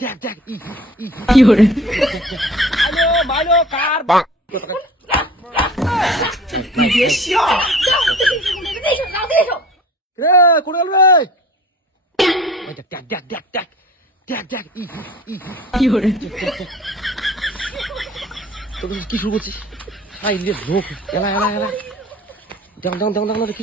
দেখ দেখ কি হরে হ্যালো কার রে কোন গেল রে দেখ দেখ দেখ দেখ দেখ দেখ দেখ কি হরে তোকে কি শুরু করছিস আই রে লোক এলা এলা এলা ডাউন ডাউন ডাউন ডাউন দেখি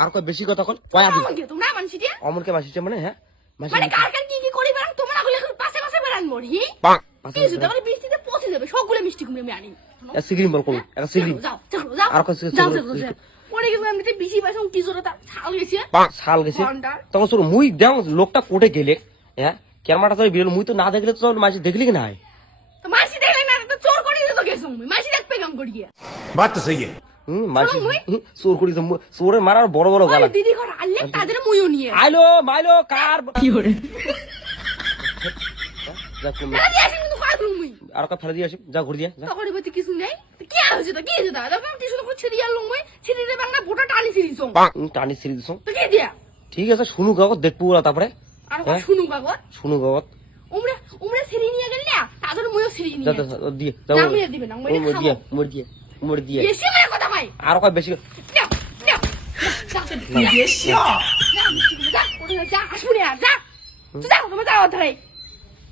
আর কয় বেশি কথা কল কয় আদি তোমরা মানছি মানছি মানে হ্যাঁ? মানে, মানে কার কার কি কি করি তোমরা পাশে পাশে মরি। যাবে সবগুলো মিষ্টি কুমড়ে আমি আনি। এক সিগ্রিম বল এক সিগ্রিম যাও যাও আর কয় যাও লোকটা কোটে গেলে হ্যাঁ? ক্যামেরাটা বিরল মুই তো না দেখলে মাসি দেখলি না দেখবে হুম মাসি চলো, মুই। হুম, চোর করি তো মারার বড় বড় গালা দিদি ঘর আনলে তাদের মুইও নিয়ে। আইলো মাইলো কার 有人，যা কোন তারা দিয়ে আসেন কিন্তু কাজ মুই? আর কা ফেলে দিয়ে আসি? যা ঘুরে দিয়া যা। তখন এবার কিছু নেই। কি হয়েছে তো কি হয়েছে দাদা আমি টিউশন করে ছিড়ি আনলাম মুই। ছিড়ি দেবে না ভোটা টানি ছিড়িছ হুম, টানি ছিড়ি দিছ তো কি দিয়া? ঠিক আছে শুনু গাগত দেখব ওরা তারপরে। আর? শুনু কাগজ শুনু গাগত উমরে উমরে ছিড়ি নিয়ে গেলে না? তাদের মুইও ছিড়ি নিয়ে যা, যা, দিয়ে যা না, দিবে না, মুই দিয়ে। দিয়ে মোর দিয়ে। আর কয় বেশি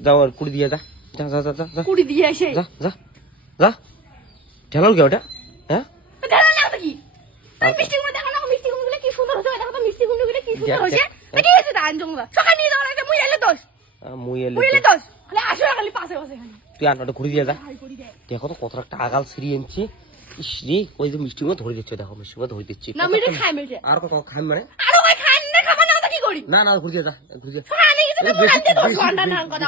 যাও আর কুড়ি দিয়ে যা। যা যা যা যা কুড়ি দিয়ে এসে। যা যা যা। ঢেলাল গে ওটা? হ্যাঁ? ঢেলাল না তো কি? মিষ্টি গুলো দেখো না মিষ্টি গুলো কি সুন্দর হচ্ছে দেখো তো মিষ্টি গুলো কি সুন্দর হচ্ছে কি হয়েছে তা আনজম সকাল নিয়ে যাওয়ার আগে মুই এলে দোষ। মুই এলে মুই এলে দোষ। খালি আসো খালি পাশে বসে তুই আনটা ঘুরে দিয়ে যা। দেখো তো কত একটা আগাল সিরিয়ে এনেছি। ইস ওই যে মিষ্টি ধরে দিচ্ছে দেখো মিষ্টি গুলো ধরে দিচ্ছি। না খাই আর কত খাই মানে? আরও না খাবা না তো কি করি? না না ঘুরে যা ঘুরে তো ঘণ্টা না কথা।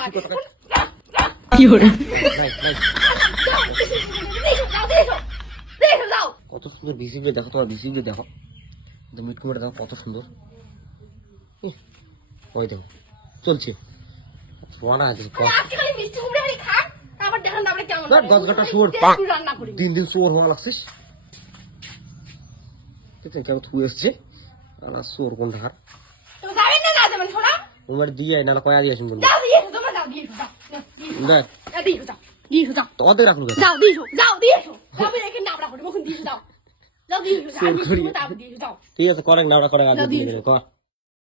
কত সুন্দর বিসিবি দেখো তোমার বিসিবি দেখো। মিট কুমড়া দেখো কত সুন্দর। ওই দেখো চলছে। সোয়ানা আছে লাগে। গজ শুয়োর, করি দিন দিন চোর হওয়া লাগছিস থুয়ে এসছে আর চোর কোন শোনা তোমার দিয়ে না কয়া দিয়ে আসুন দিয়ে দিয়ে দিয়ে। দেখ দিয়ে দিয়ে তোদের যাও দিয়ে যাও দিয়ে যাও নাবড়া করে মুখ দিয়ে দিয়ে দিয়ে যাও ঠিক আছে করে না ওরা করে দিয়ে এসো। কর